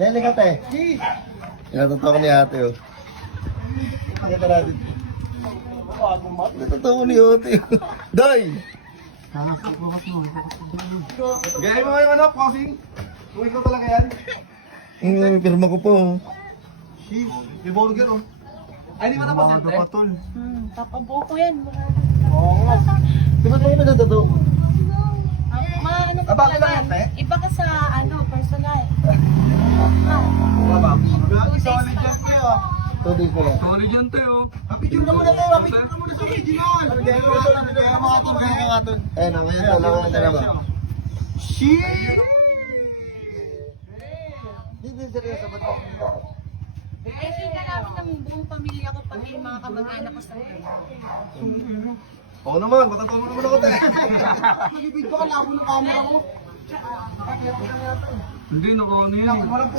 Dali ka, te. Natatawa ni ate, oh. Pakita natin. Natatawa ni ate. Doy! Gaya mo ngayon ano, crossing? Kung ikaw talaga yan? May pirma ko po, oh. Sheesh, may burger oh. Ay, di ba napasin, te? Papabuo ko yan. Oo nga. Di ba tayo natatawa? Ano ka Bakit talaga? lang yan, te? Iba ka sa personal. Wala ba? Solid yan, Two days ko lang. Sorry dyan, te, oh. Picture ka muna to, picture ka muna sa original. Gaya mo ito, gaya mo ito, gaya mo ito. Eh, ngayon dalawa na naman. Sheesh! Hindi seryoso, ba't ba? Ay, kita namin ng buong pamilya ko, pati yung mga kamag-anak ko sa Oo naman, matatawa mo naman ako, te. Nagibig ko, kala ko ng camera ko. Hindi, nakuha na yan. Walang